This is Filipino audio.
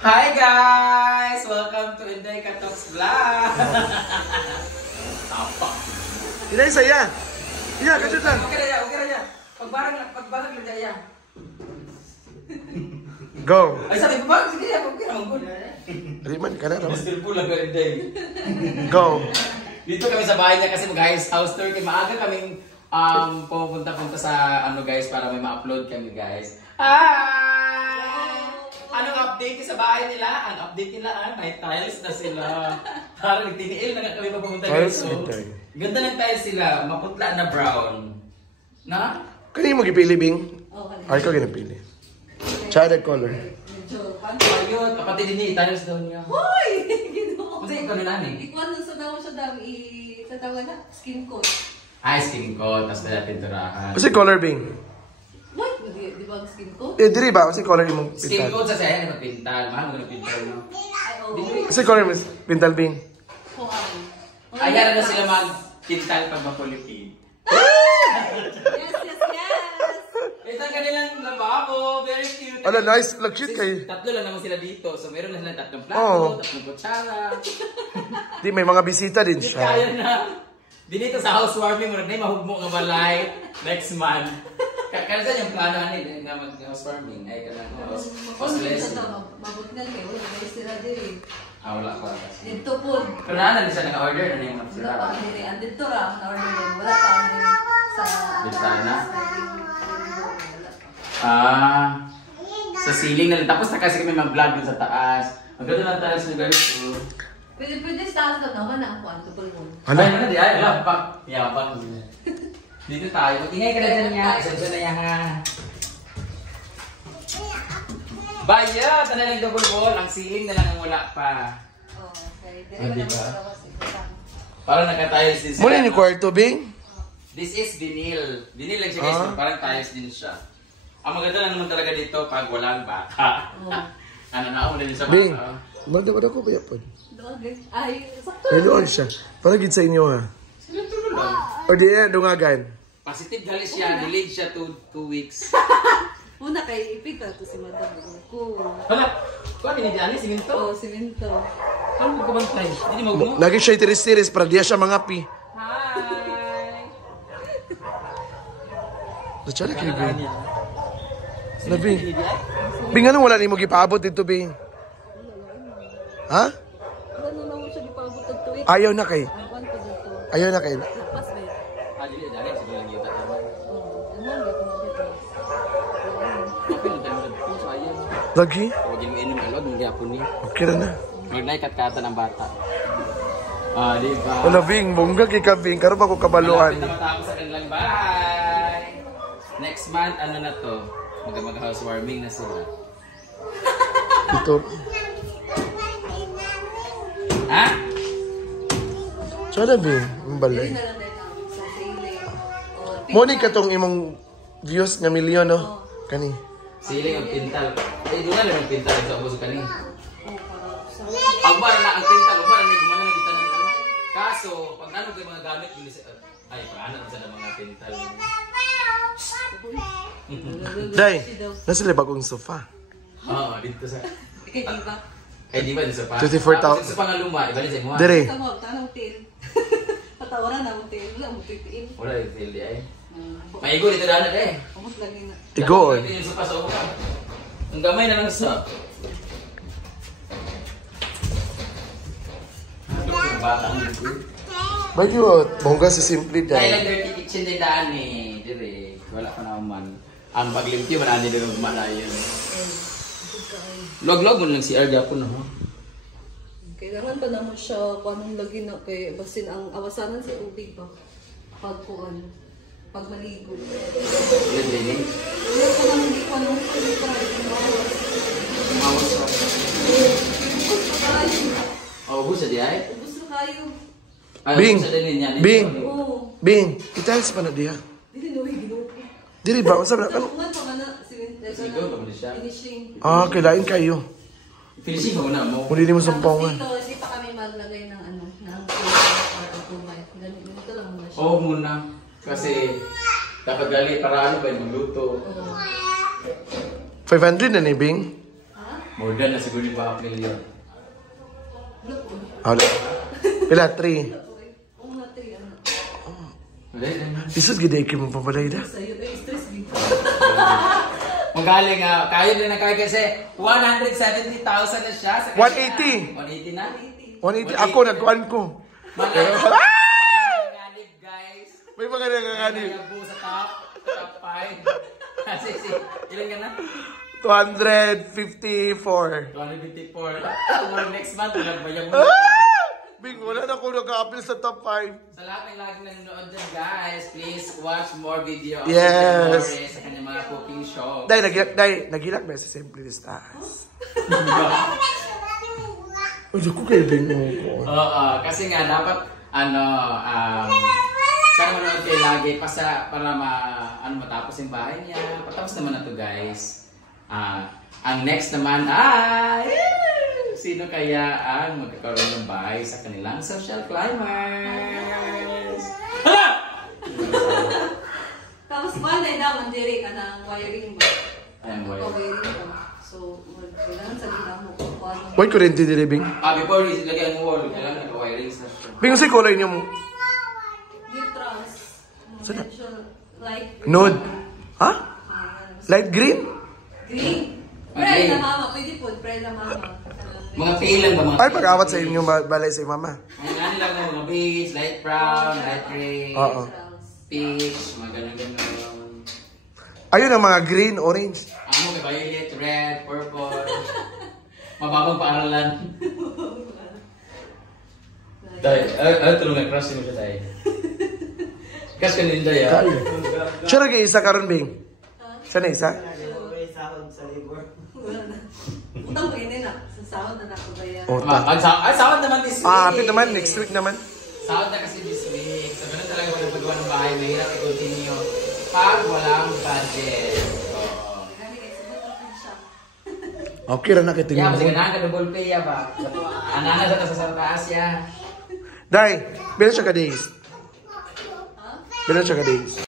Hi guys! Welcome to Inday Katoks Vlog! Tapak! Inday, saya! Iya, kacot lang! Okay na ya. Pagbarang lang ya. Go! Ay, sabi ko ba? Sige ya, okay na mag-good. Riman ka na naman. Still full lang ka Inday. Go! Dito kami sa bahay niya kasi mag-ayos house tour. Maaga kaming pupunta-punta sa ano guys para may ma-upload kami guys. Hi! Anong update sa bahay nila? Ang update nila may tiles na sila. Parang nagtiniil na nga kami papunta guys. So, ganda ng tiles sila. Maputla na brown. Na? Kanina mo gipili, Bing? Oo, kanina. Ay, ikaw ginapili. Chada color. Medyo Ayun, kapatid din tiles daw niya. Hoy! Ginoo! Kasi ikaw na nani? Ikuan nun sa daw siya daw sa tawag na skin coat. Ay, skin ko. Tapos nila pinturahan. Kasi color, Bing? What? Di ba ang skin coat? Eh, diri ba? Kasi color yung Skin pintal. coat sa saya na magpintal. Mahal mo na pintal mo. Ay, oo. Kasi color yung pintal, Bing. Kuhan. Ayaran na sila mag-pintal pag makulipid. Yes! Ito ang kanilang lababo. Very cute. Ala, nice. Look, cute kayo. Tatlo lang naman sila dito. So, meron na silang tatlong plato, Oo. tatlong kutsara. Di, may mga bisita din Hindi siya. kaya na. Dinito sa housewarming, muna na yung mahugmo nga balay next month. Kaya saan yung plano na mag-housewarming? Ay, ka lang. Kung hindi siya daw, mabot nga kayo. Wala kayo sila din. Wala ko. Dito po. Pero na siya nag-order na yung mga Wala pa ang diri. Andito ra ang order din. Wala pa ang diri sa... Bintana? Wala pa. Sa ceiling na lang. Tapos na kasi kami mag-vlog dun sa taas. Ang ganda ng taas nyo guys. Pwede sa taas daw naman ang kuwan. Tupol mo. Ala. Ay, ano di? Ay, wala. Yapak. Dito tayo. Ingay ka na dyan niya. Isang na yan ha. Baya! Tana lang double wall. Ang ceiling na lang ang wala pa. Oh, okay. Diba? Parang naka-tiles din Muna yung kwarto, Bing? This is vinyl. Vinyl lang siya guys. Parang tiles din siya. Ang maganda lang naman talaga dito pag walang baka. Ano na ako na din sa Bing, baka. magdamad ako ba yapon? Ay, sakto. May doon siya. Para gid sa inyo, ha? Sino tulo lang? O di, dungagan. Positive gali siya. Delayed siya 2 weeks. Una kay ipig to si Madam ko. Hala! Kuha binigyan ni siminto? Oh, simento. Paano mo kabantay? Hindi mo mo? Lagi siya itiris-tiris para diya siya mangapi. Hi! Natsala kayo, Bing. Nabi. Bing, anong wala ni mo gipaabot dito, Bing? Ha? Ano na mo siya gipabot og tuig. Ayaw na kay. Ang kwan pa dito. Ayaw na kay. Pas ba? Dili dali sige lang kita. Oh, ano ba kung dito? Pero dami na po sayang. Lagi? Huwag yung inom alod ng gyapon ni. Okay na na. Huwag na ikatkata ng bata. Di ba? Wala, Bing. Bongga kay ka, Bing. Karoon pa ko kabaluan. Malapit na matapos sa kanilang bahay. Next month, ano na to? Mag-housewarming na sila. Ito. Ha? Sana, Bing. Ang balay. Dili na lang din ang sa sailing. Oh, Moni ka tong imong views nga milyon, no? Kani. Siling ang pintal. Doon na lang ang pintal sa ubos ka ni. para sa Agbar na ang pintal. Agbar na gumana na kita na. Kaso, pag ano kayo mga gamit, ay, paano sa mga pintal. Day, nasa liba kong sofa. Oo, dito sa... kay diba? Eh, di ba dito sa pa? 24,000. Tapos sa pangaluma, iba din sa imo. Dire. Tamo tanong tin. Patawaran na mo tin. Wala mo titiin. Wala yung field ay. Maigo dito daan eh. Amot lagi na. Igoon. Ito yung sopa sa ulo. Ang gamay na lang sa... Bata ang lugo. Bayot. Bongga sa simple, Dahil Day. lang dirty kitchen din daan eh. Dire. Wala pa naman. Ang paglimpyo, marami din ang malayon. Log-log mo lang si Arga po, no? Kailangan pa naman siya panong lagi na kay basin ang awasanan sa tubig ba? Pagkuan. Pag maligo. Ulit din eh. Wala pa naman hindi ko anong pagkakaroon ng bawas. Mawas pa. Ubus na kayo. Ubus sa di ay? Ubus na kayo. Ay, Bing! ubus sa din niya. Bing! Oo. Bing, itiles pa na diha. Dili na ginupo. Diri ba? Unsa ba? Ano? Kuman pa ka na. Sigaw ka mo siya. Finishing. Ah, kailain kayo. Finishing ka muna mo. Muli di mo sumpangan. Tapos dito, hindi pa kami maglagay ng ano, ng kumay. Ganito lang muna siya. Oo muna. Kasi dapat gali para ano ba yung magluto. Oo. 500 na ni Bing. Ha? More than na siguro yung 5 million. Wala. Pila, 3. Oo nga, 3 ano. Isus gede kayo mo pabalay na. Sa'yo, stress dito. Magaling nga, kayo din na kayo kasi 170,000 na siya. Sa 180. 180 na? 180. Ako, nagkuhan ko. Manganib, guys. May mga nanganganib. Nanganib sa top 5. Kasi ilan ka na? 254. 254. Next month, nagbayang mo. Bing, wala na ako nag-a-appeal sa top 5. Sa lahat ng laging nanonood dyan, guys, please watch more video of Yes. Morris sa kanyang mga cooking show. Nagilak ba sa Simple Stars? Uy, ko kayo Bing mo ko. Oo, kasi nga dapat, sana manood kayo lagi para matapos yung bahay niya. Patapos naman na to, guys. Ang next naman ay sino kaya ang magkakaroon ng bahay sa kanilang social climbers? Hala! Tapos ba na daw mandiri ka ng wiring ba? Ayan, wiring. Wiring ba? So, kailangan sa gina mo kung paano. Why kurente din Bing? Before lagyan mo wall, kailangan naka-wirings na siya. Bing, sa'yo kulay niyo mo. Neutrals. Sana? Light. Nude. Ha? Light green? Green. Ah, Pre green. na mama. Pwede po. Pre na mama. Mga pale lang ba mga? Ay, pag-awat sa inyo balay sa mama. Ano lang mo, mga beige, light brown, light gray, Oo. peach, mga ganun-ganun. Ayun ang mga green, orange. Ano, may violet, red, purple. Mababang paaralan. Dahil, tulong may crush mo siya tayo. Crush ka ninja ya. Sure kayo isa karon Bing? Sana isa? Wala na. Utang pa yun na. Sa sahod na nakabayan. Oh, Sahod naman this week. hapit naman, next week naman. Sahod na kasi this week. So, ganun talaga wala paggawa ng bahay. Mahirap i-continue pag walang budget. So, Kami kayo sabot ang siya. Okay ra na kita yeah, kasi mo. ganahan ka double pay ya ba? Anana sa taas ya. Dai, bilang siya ka days. Bilang siya ka days.